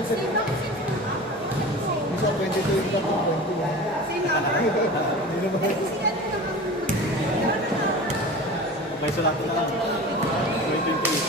Isa 22 yung tapo, 21. Hindi naman. May sulat na lang. 22.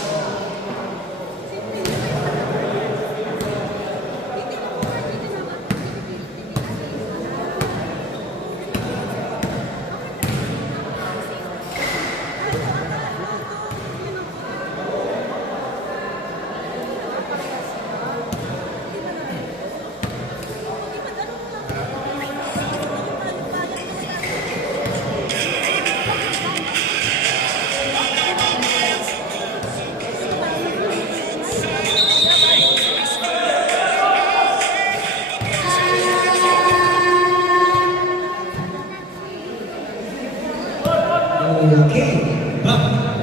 Okay, but okay.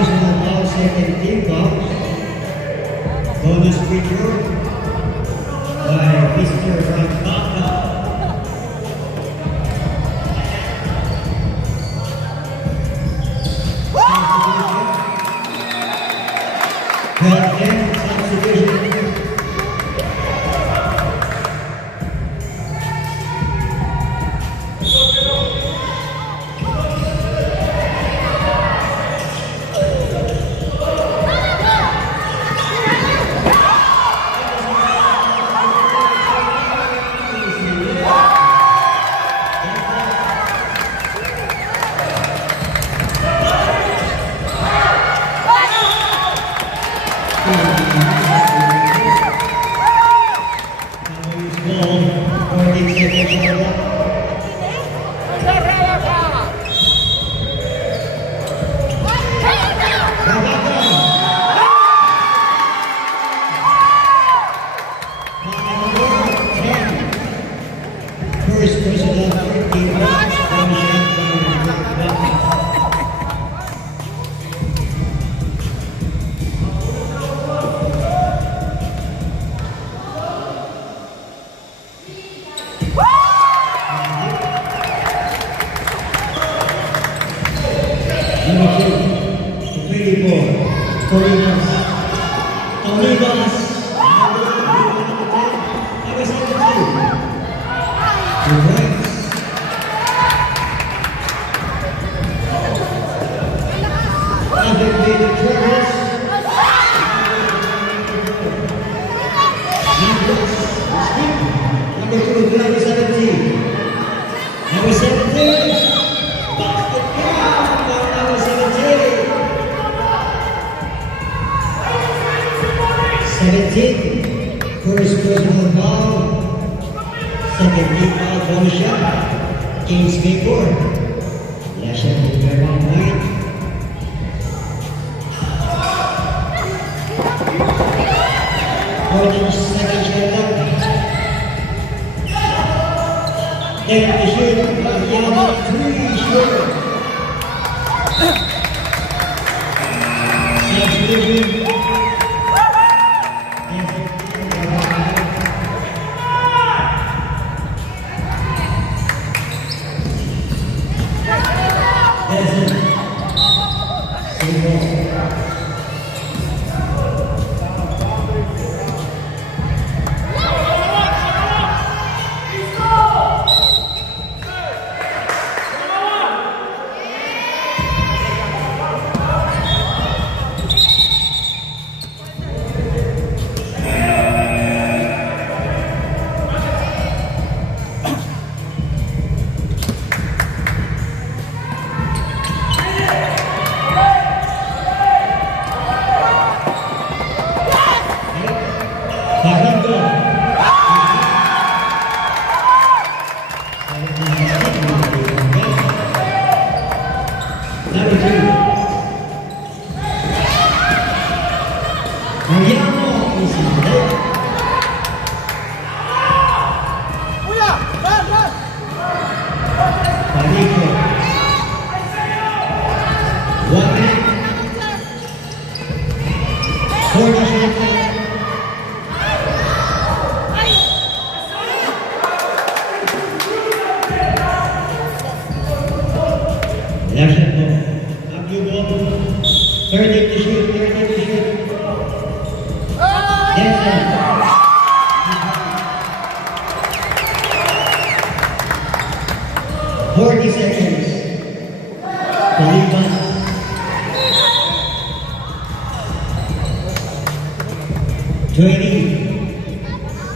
personal foul, second team foul. Bonus free throw by Mr. Rambaka. Held them, substitution. First personal 13 points from Shanghai. Number 2, 24, Torimas. Torimas. Number 17. Right. Underneath the Travis. Number 2, number 17. Number 17. Basket count for number 17. 17. First personal foul. Second team foul, bonus shot. James Mayford. Last shot is by 1 point. Gordon's second shot up. Then the shoot, Yama 3 shooter. Substitution.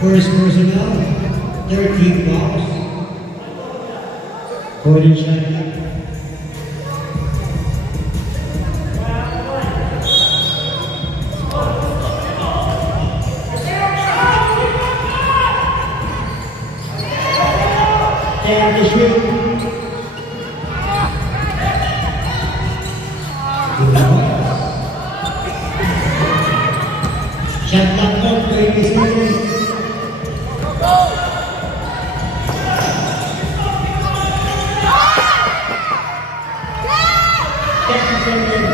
First personnel, 13 fouls. Gordon Shanghai. And the shoot. Shot clock on 20 seconds. 10 seconds.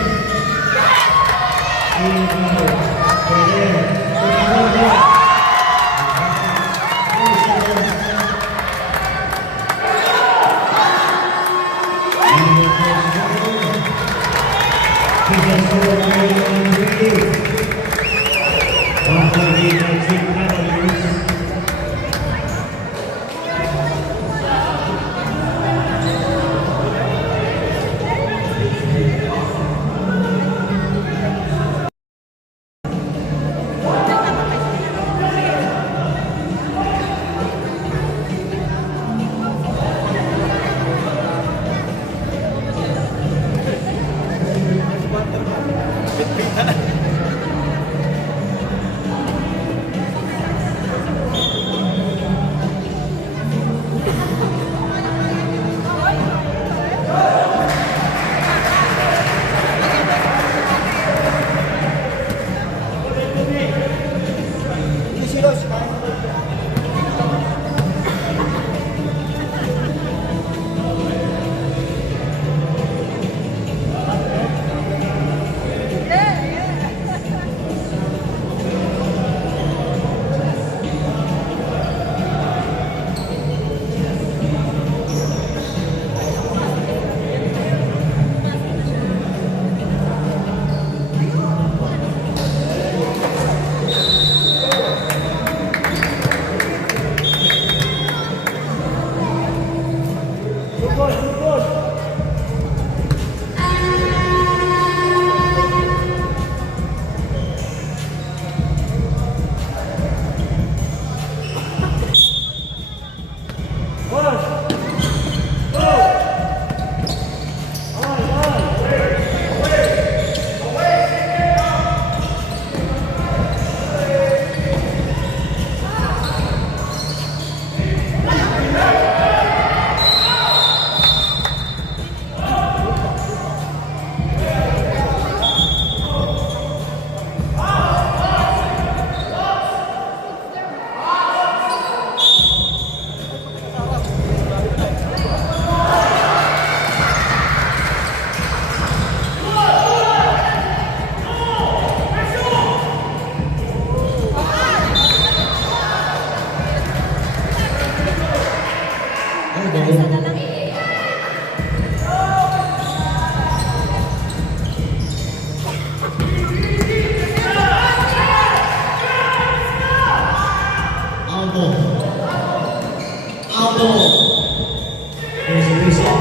There's a reset.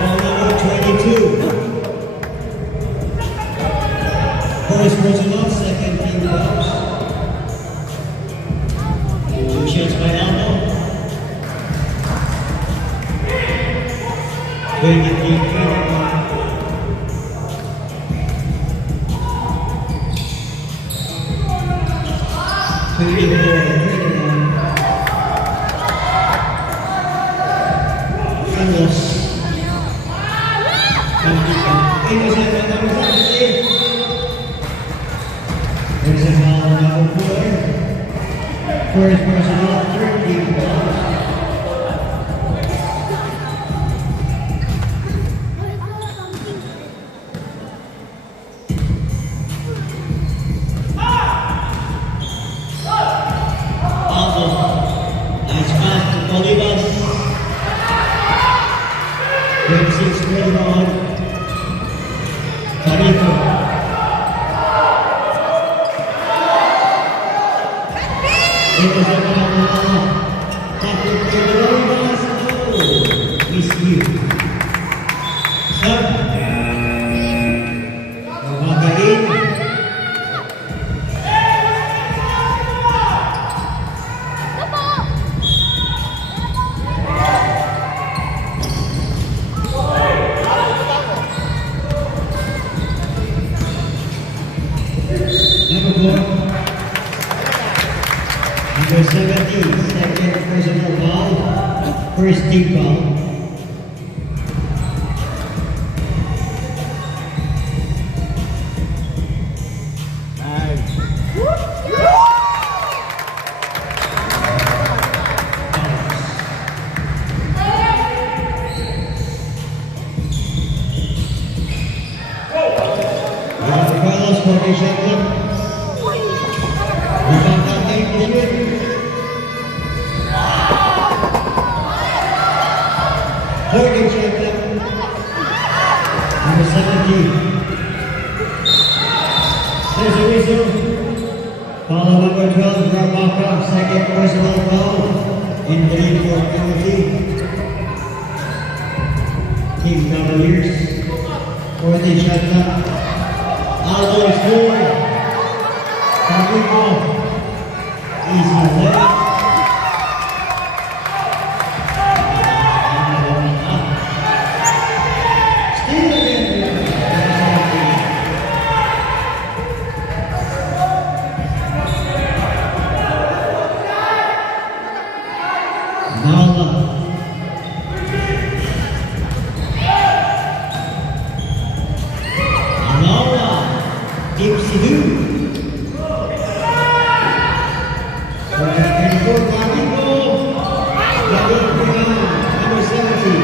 Ball number 22. First person off, second team goes. Two shots by Aldo. 23-21. First person off, third team goes. Aldo, nice pass to Olivas. 26-21. Carito. It was a ball. Tackle to Olivas. Oh, miss you. Sub. Kumagain. Number 17, second personal foul, first team foul. Carlos Sporting Shot Club. Rebound counting to shoot. Sporting Shot Club. Number 17. There's a whistle. Foul number 12, Rabaka, second personal foul in the lead for penalty. Team Cavaliers, 40 shot clock. Aldo score. Patrico. Easy left. And one up. Steal again. Nala. Nala. Deep Sidhu. And for Patrico. David Brown, number 70.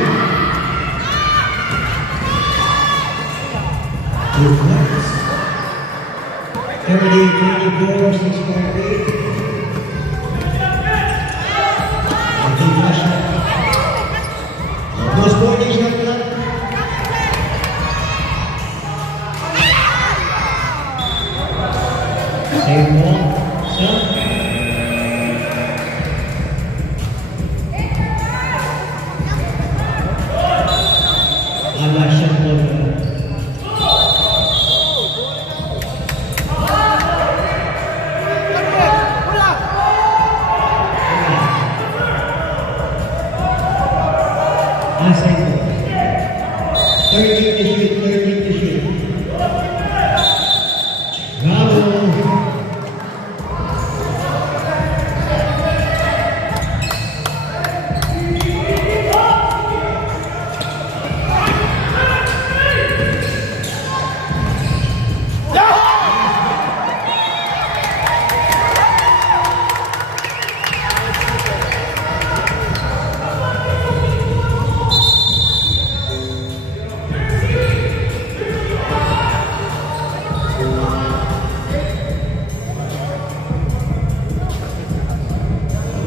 Two points. 30-24, 6.8. Almost 40 shot clock. Same ball. Set. Ala shot clock. Same ball. 13 to shoot, 13 to shoot. Bravo.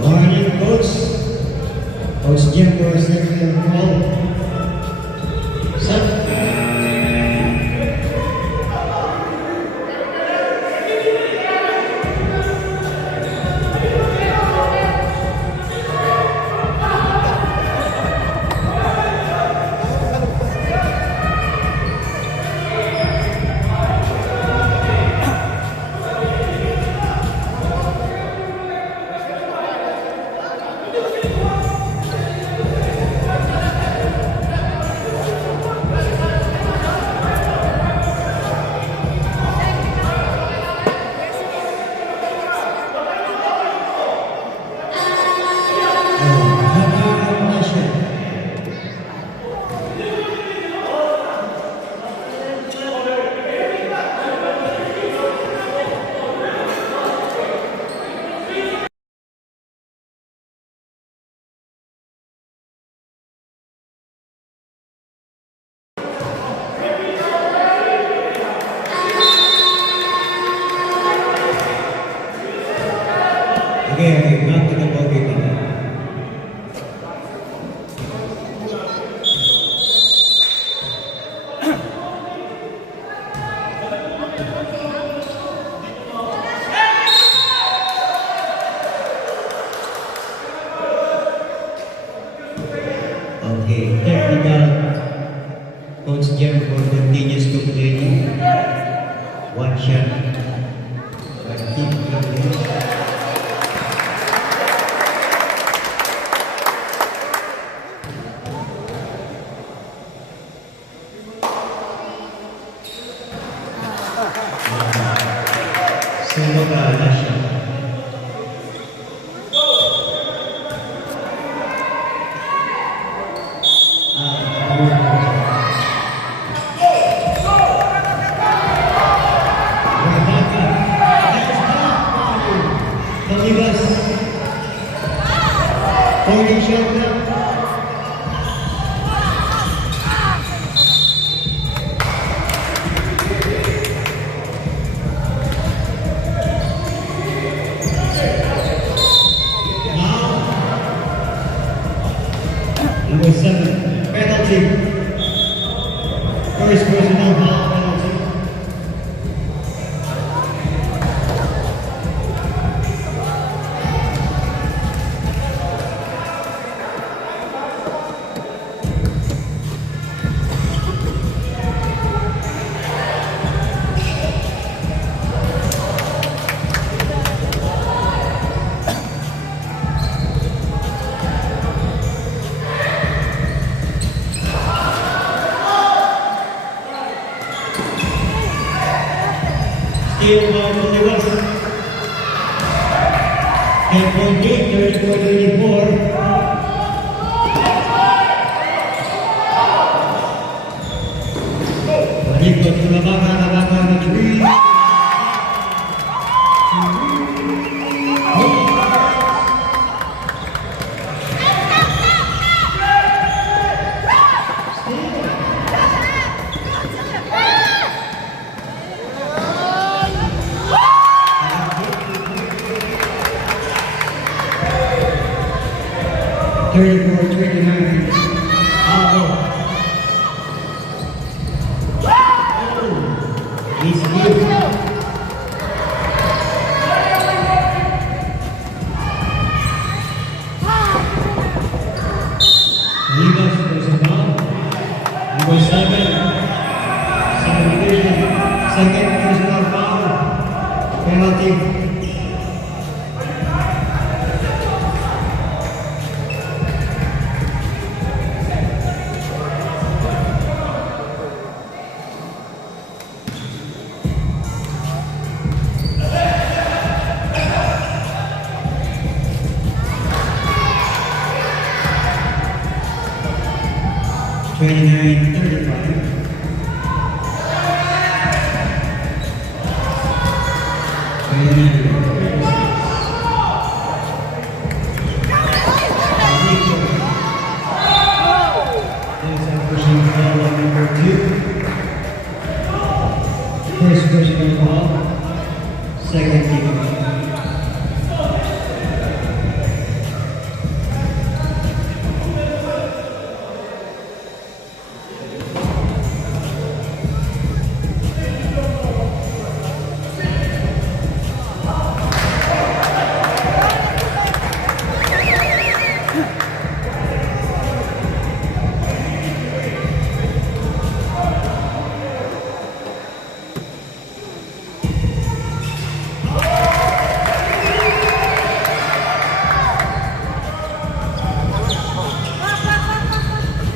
Morning, coach. Coach Jim for a second call. Set. Okay, back to the ball game now. Okay, technical. Coach Jim for continuous complaining. One shot. Keep complaining. Single violation. Holding shot now. First personal foul penalty. Still ball from the West. 10-point game, 34-34. Palikot sa Nabaka ng 3. Thirty-four, 29. He's good. Rivas goes inbound. Number 7. Division. Second personal foul. Penalty. Twenty-nine, 35. First personal foul, second team foul.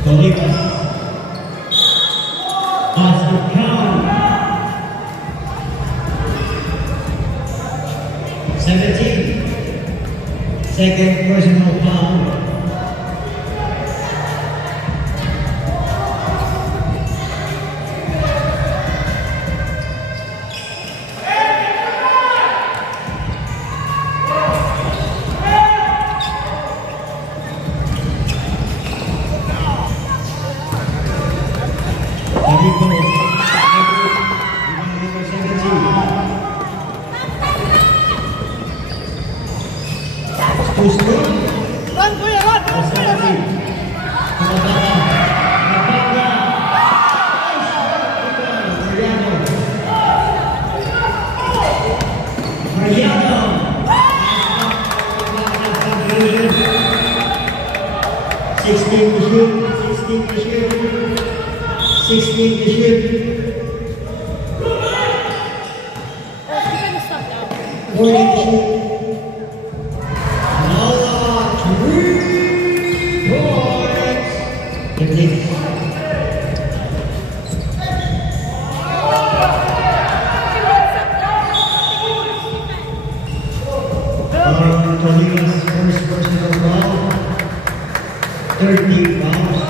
Bolitas. Basket count. 17. Second personal foul. Run, kuya, run! Sixteen to shoot. 16 to shoot. 40 to shoot. Another 3 points. 15. Tolima's first personal foul. 13 fouls.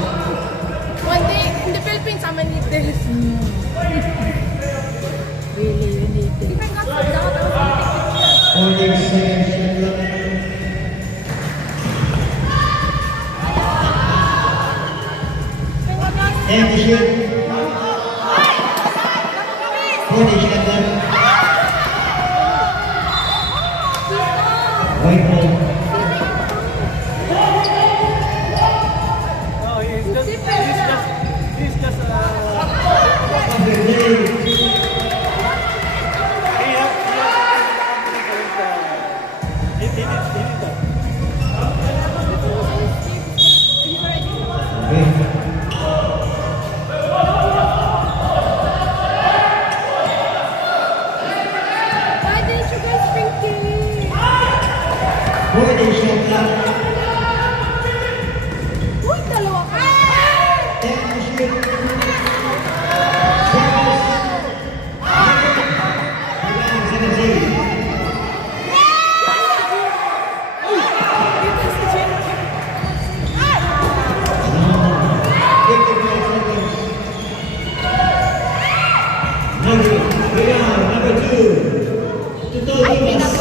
One day in the Philippines, I'm gonna need this. Really, you need this. If I got some doubt, I was 40 seconds left. And to shoot. 40 shot left. White ball. No, he's just Okay, rebound number 2. Tuto Rivas.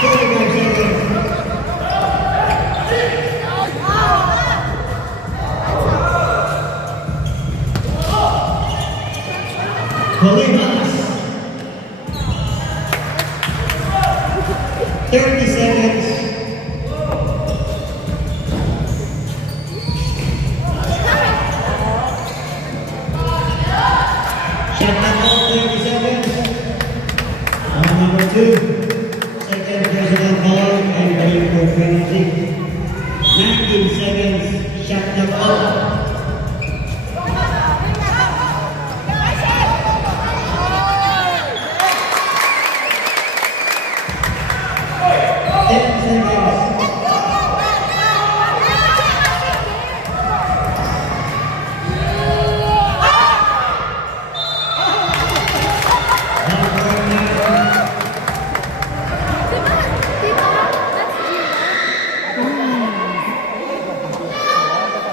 45 seconds. Rivas. 30 seconds. Shot clock 30 seconds. Number 2. Second personal foul and three for penalty. 19 seconds. Shot clock. 10 seconds.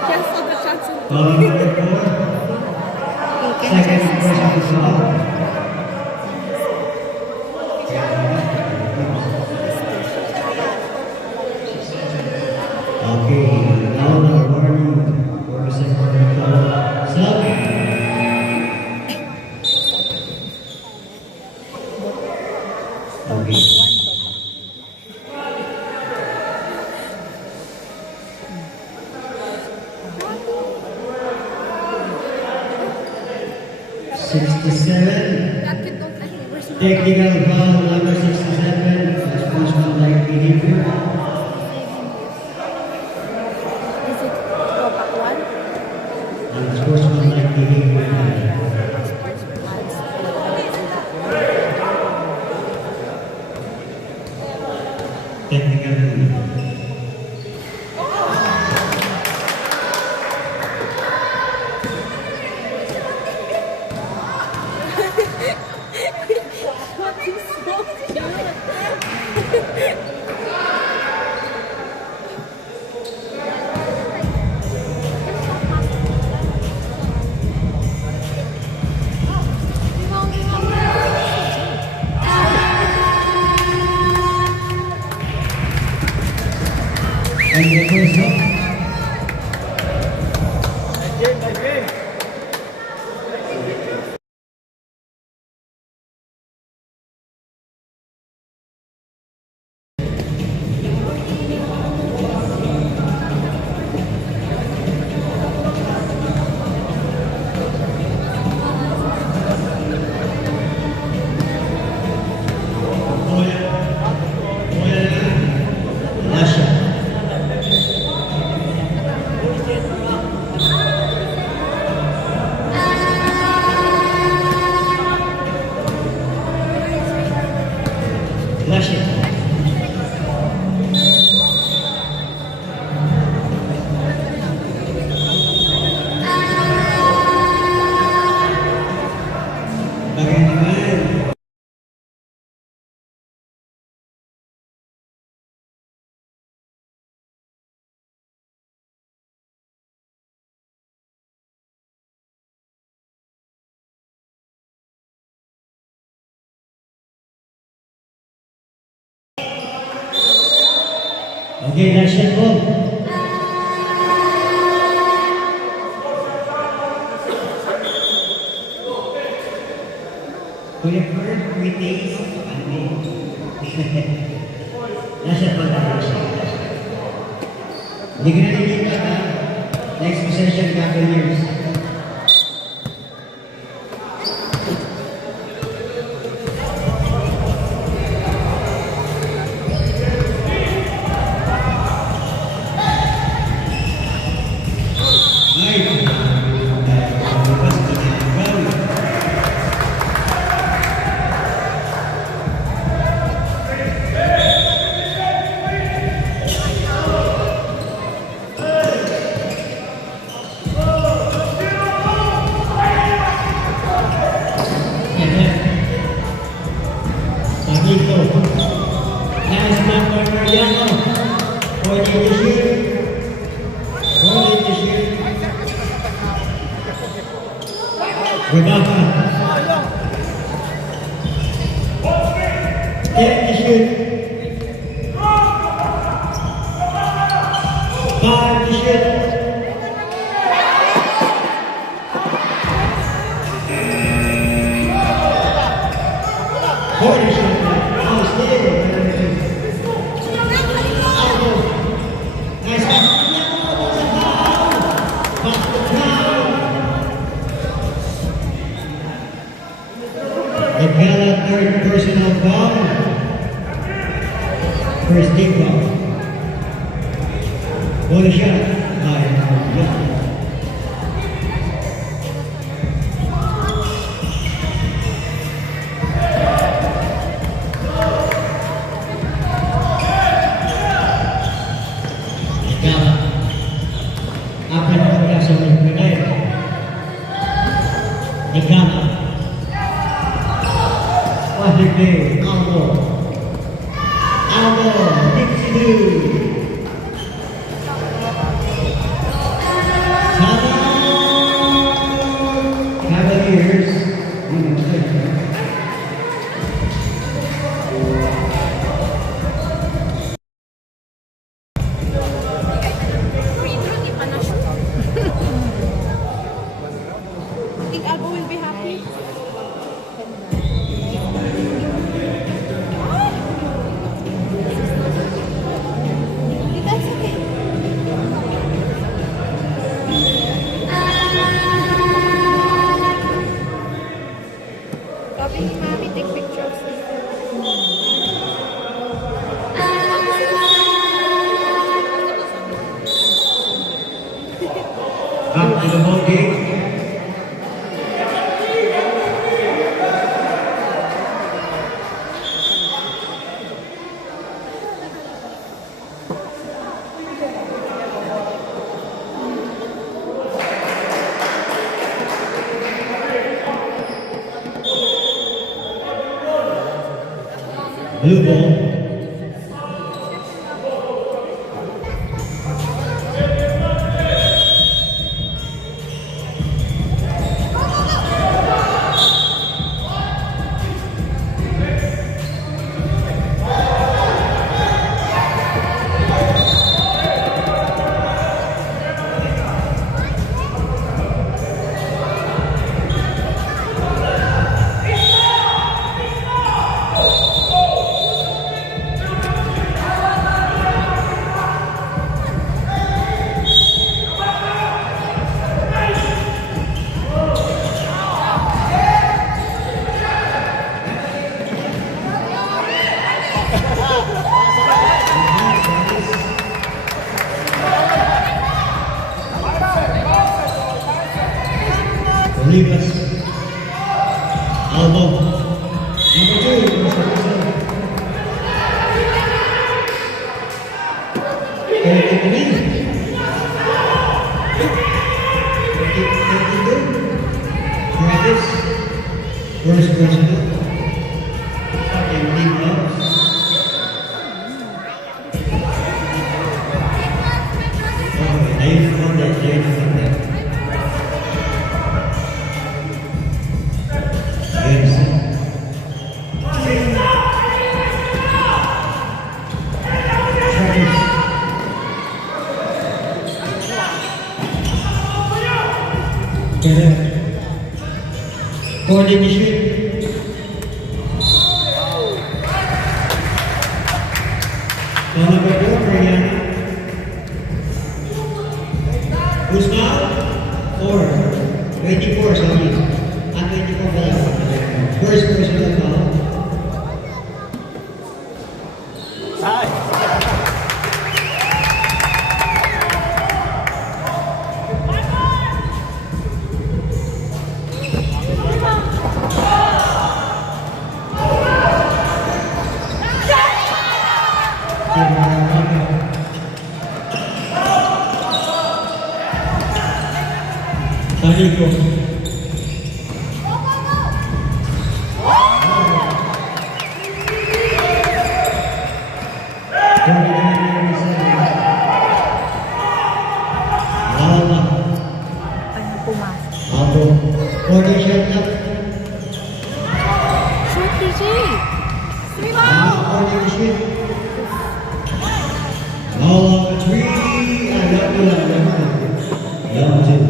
Cancel the cancel. Number 4. Second personal foul. Okay, now the warning for the second foul. Stop. Okay. 67. That kid don't like me. Where's my Technical foul number 67. Unsportsmanlike behavior. Is it Ropak 1? Unsportsmanlike behavior. Technical. What is wrong with you? And the first one. Nice game. Lasha. Lasha. Bagay naman. Okay, last shot po. Kuya Kurt, we taste. Last shot po tayo. Hindi ko na nilipat ha. Next possession, Cavaliers. Last number, Mariano. 40 to shoot. 40 to shoot. Regatta. 10 to shoot. 5 to shoot. Four to shoot. Oh, still. Aldo. Nice pass. Pass to Brown. The Gala third personal foul. First team foul. Bonus shot by Young. Gala. Akan berhasil mengenai. The Gala. Wahid Aldo. Aldo, Dixie Lou. Cavaliers. Pedro, di pa na-shoot. Think Albo will be happy? That's okay. Sabi ni Mami, take pictures. Back to the ball game. Blue ball. Olivas. Aldo. Number 2. Travis. First personal. Second lead bounce. Dave Fonda. According to shoot. Number 4 for Yana. Who's now? 4. 24, sorry. At 24 pala. First personal foul. Hi! Tarico. Ano pumasok? Aldo. Corner shot up. Shoot, TJ! Rebound! Foul to shoot. All on three. And that will have down two.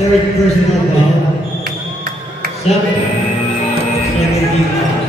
Third personal foul. 17 fouls.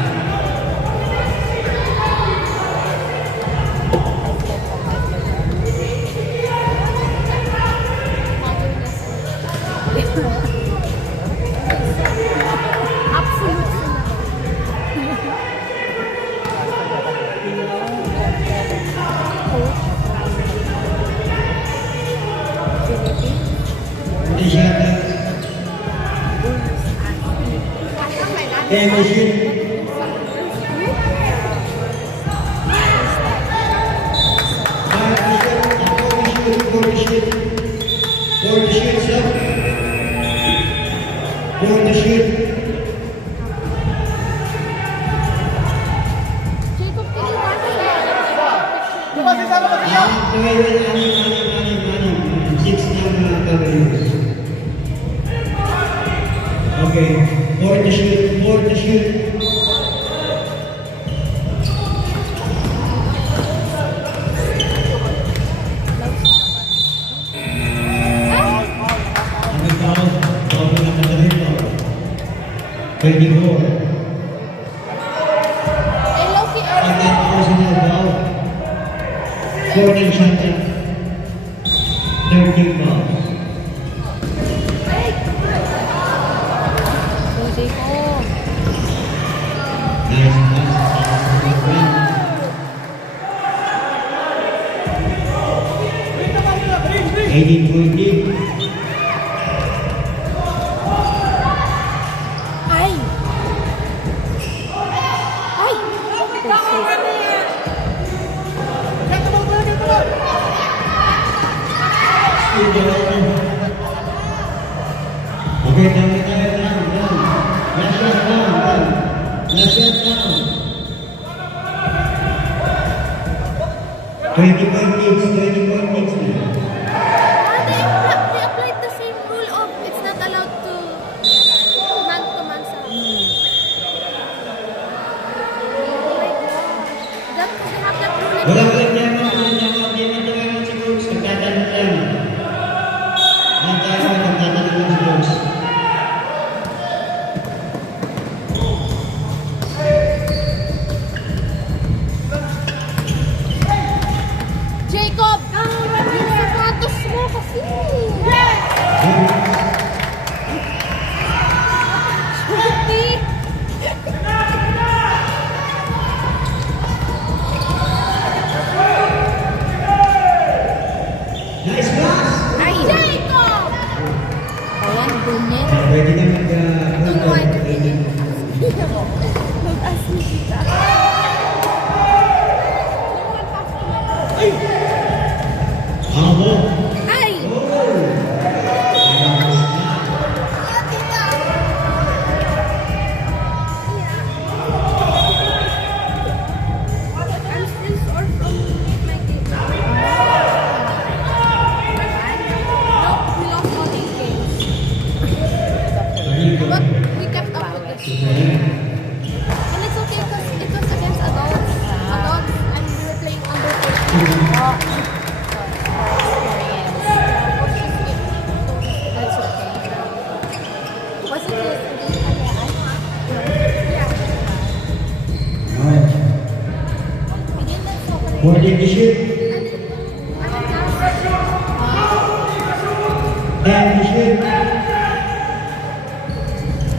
Okay, four to shoot.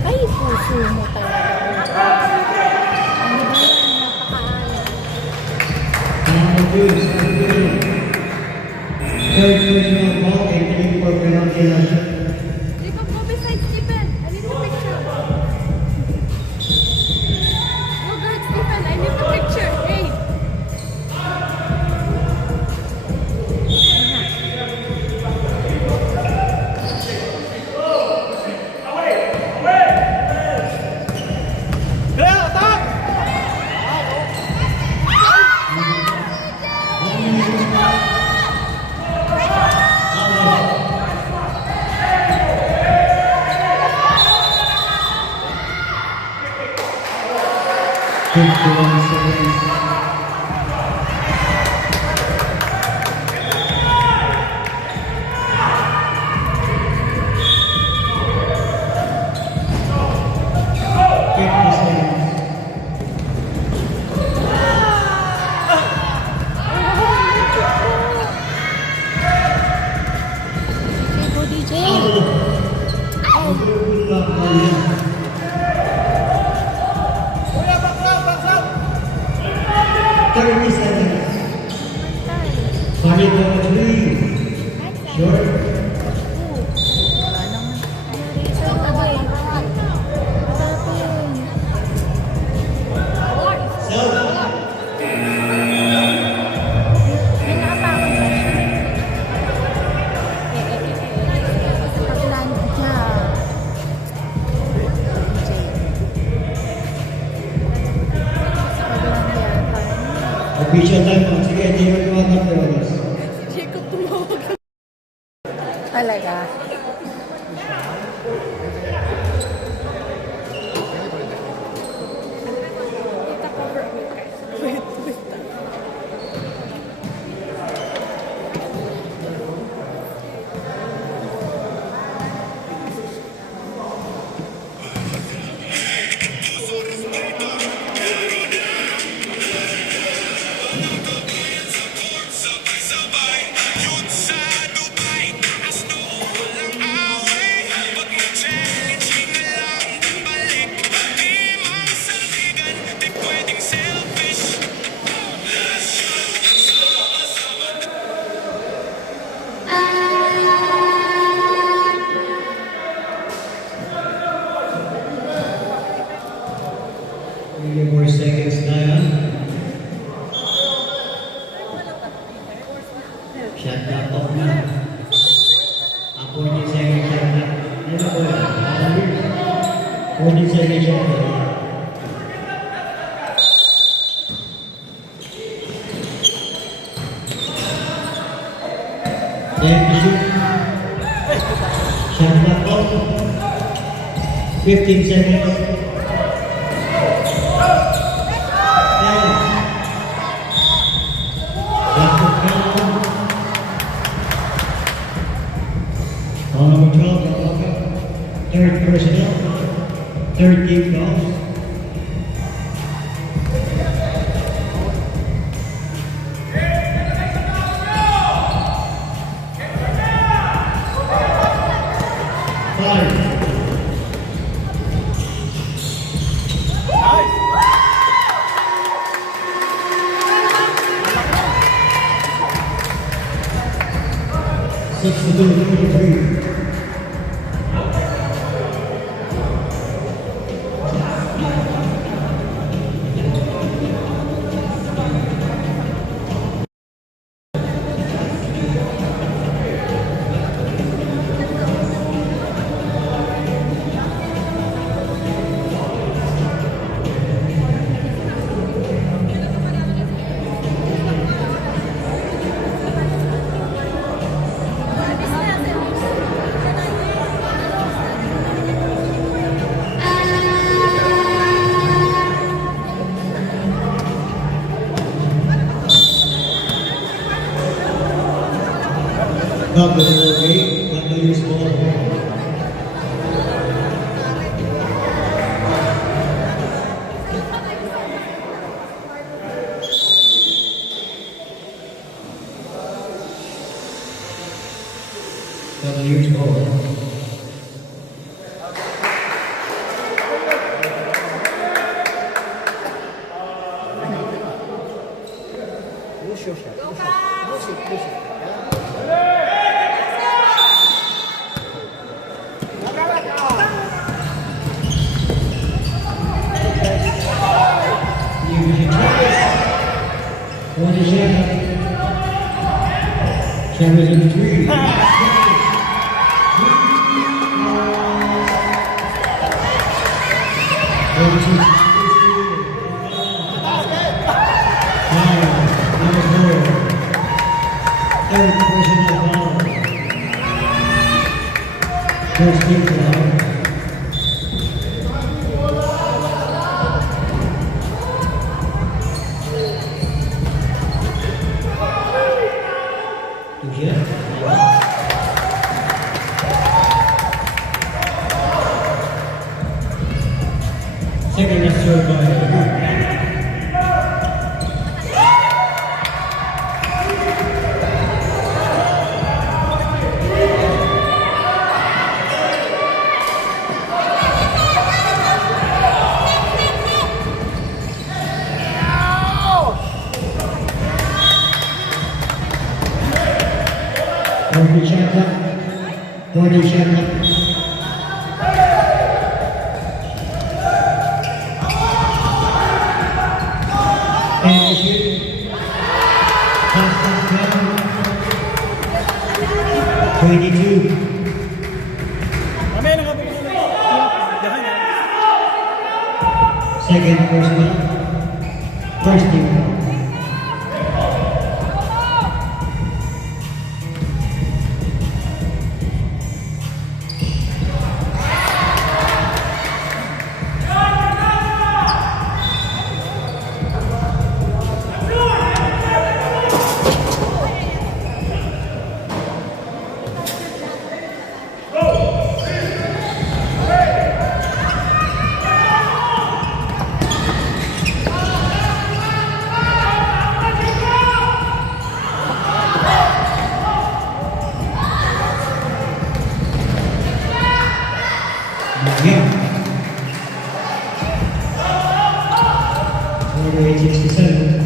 Ay, puso mo talaga. 51 seconds. Go DJ. Kuya, box out! 30 seconds. Party number 3. Short. Wala naman. Eraser na ba eh? Wala pa yun. Self. May nakatakot ba siya? Pag-land niya. DJ. Pag-land niya. Official time po. Sige, hindi mo tumatang po. Talaga. Three more seconds na yan. Shot clock off na. 40 seconds shot clock. Ano po yan? 40 seconds shot clock. Time to shoot. Shot clock off. 15 seconds. Ball number 12, third personnel, third team calls. Five. Nice! 62-43. W's ball. W's ball. Cameras in three. Third personal foul. First team foul. Second is served by Group. Gordon Shattuck. Gordon Shattuck. And shoot. Pass down. 22. Mamaya na nga po. Dahan yan. Second personal. First team. Yeah. 48-67.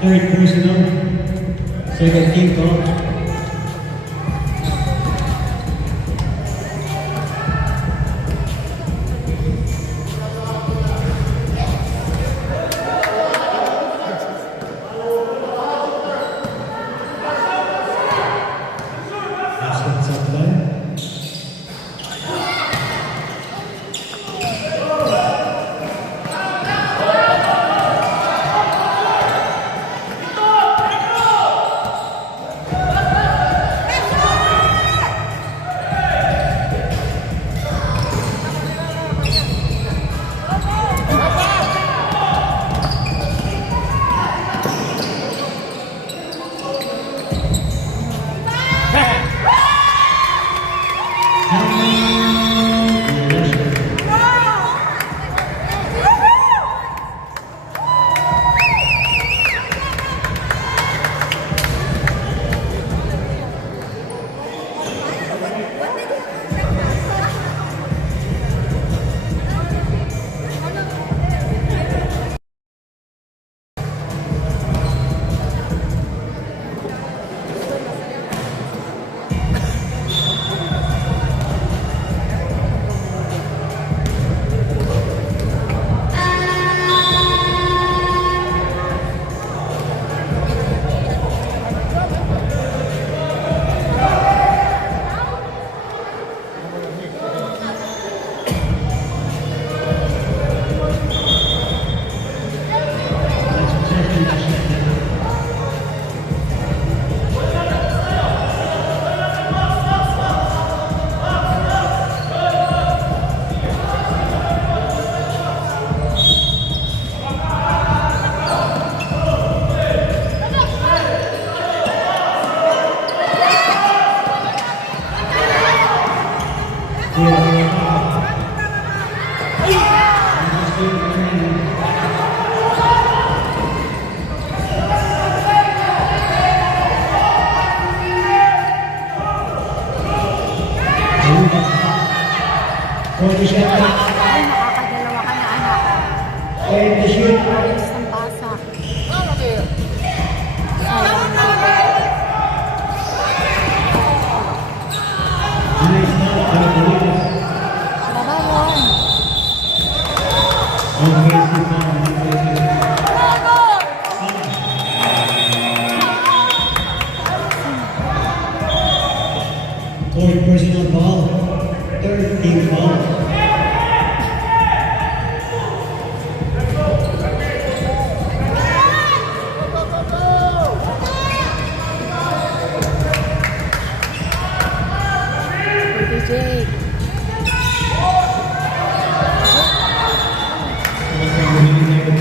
Third personal. Second team call. Ay, nakakadalawa ka na, anak. Ayos ng basa. Sayang na. Fourth personal ball. Third team ball. Jake. Second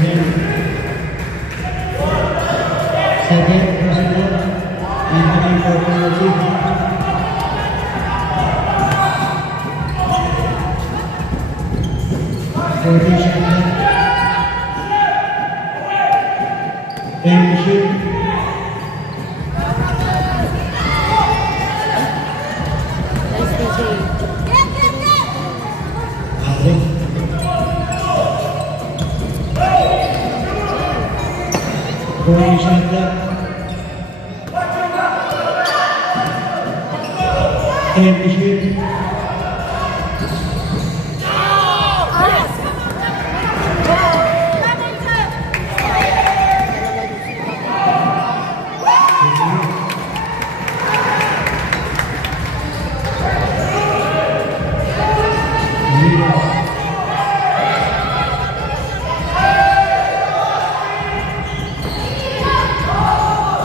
14 shot clock. Time to shoot. Nice DJ. Alvin. 14 shot clock. Time to shoot.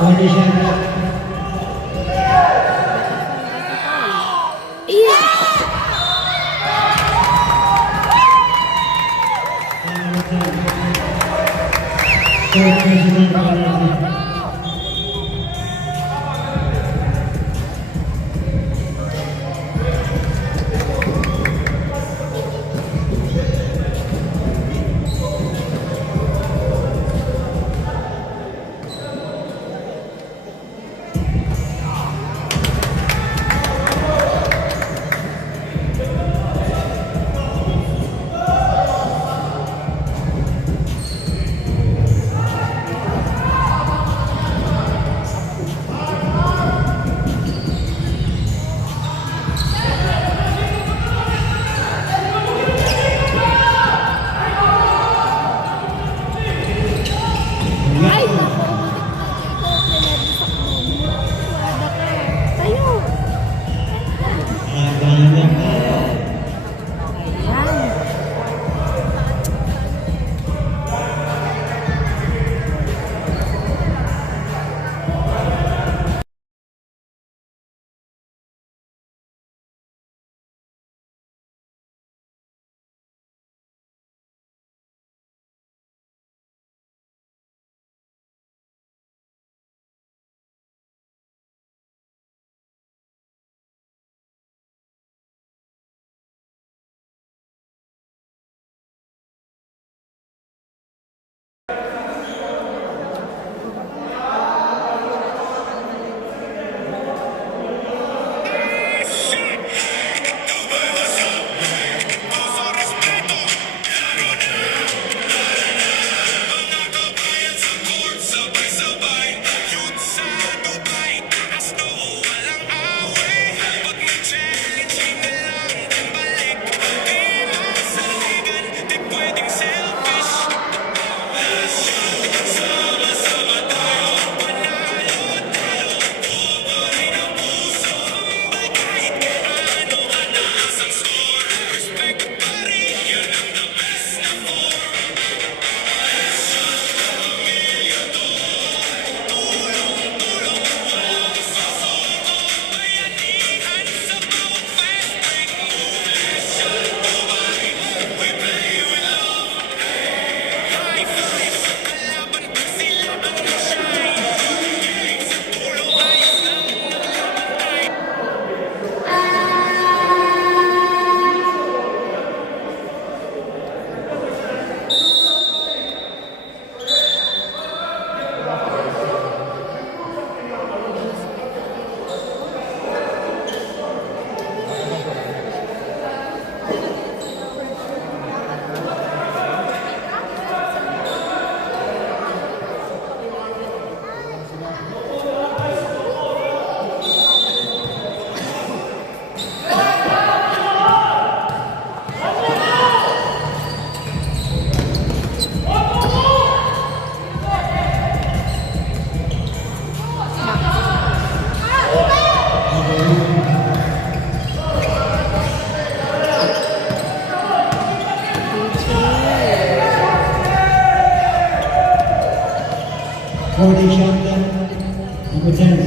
Twenty shot clock. Third personal penalty. Ay, nako. Wala ka. Tayo. Abangan pa. Ayan. Holding shotgun, number 10.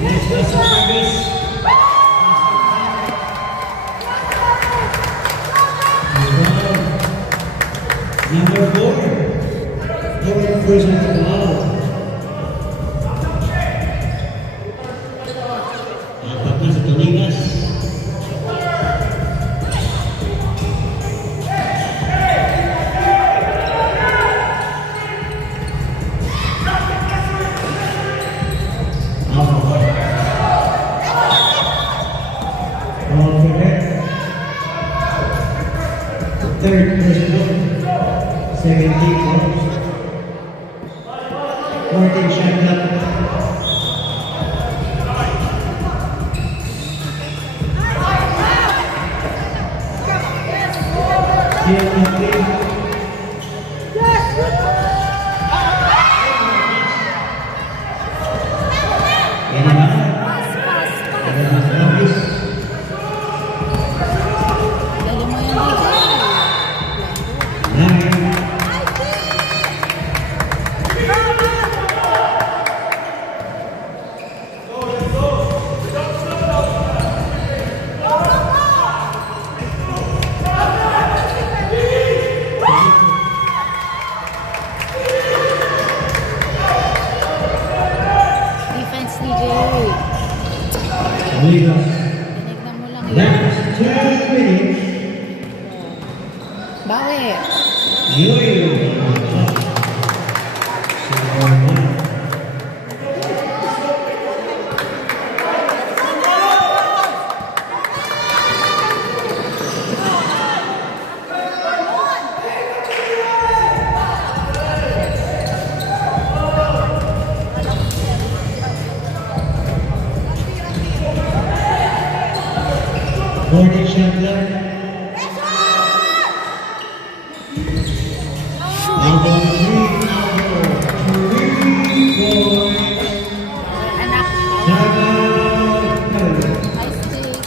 Next person service. Number 4. Number first at the ball. Villegas. Third personal, 17 points. 14 shot clock. Here complete. Yan naman. Yan naman sa office. Dali mo yan, DJ. Nine. Defense, DJ. Villegas. Tinignan mo lang yun. Last 12 minutes. Bawi. Yun. Score one. Morning shot clock. Number 3 points. Anak. Davao. Nice stick.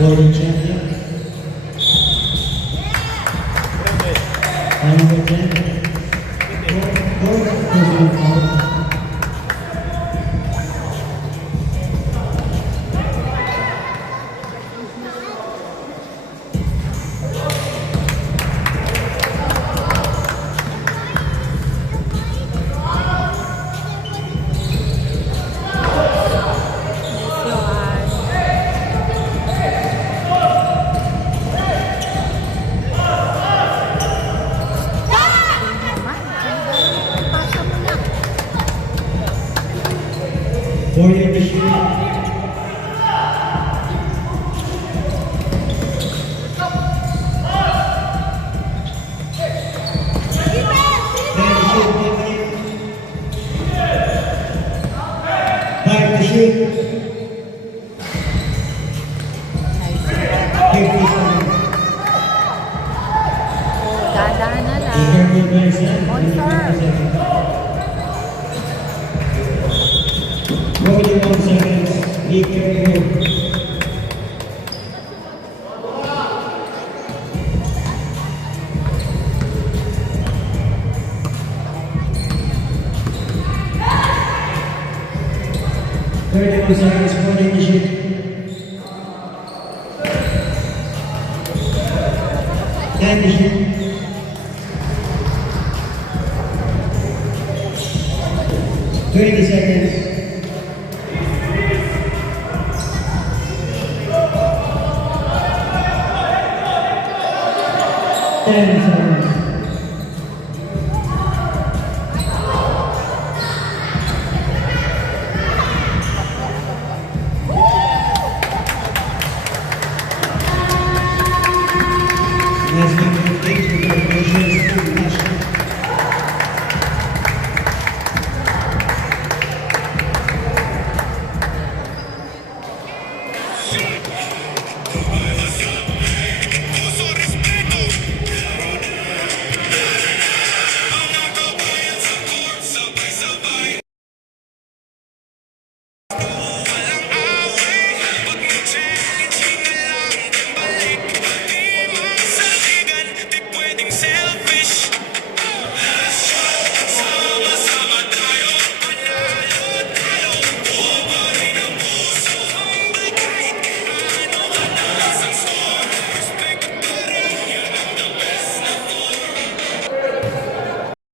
Golden champion. Number 10. Fourth personal foul. Warrior Machine. Five to shoot. 57. Dadaan na lang. Careful guys, huh? On serve. 41 seconds. Be careful. Thirty-one seconds for the initiative. Ten to shoot. 20 seconds. 10 seconds.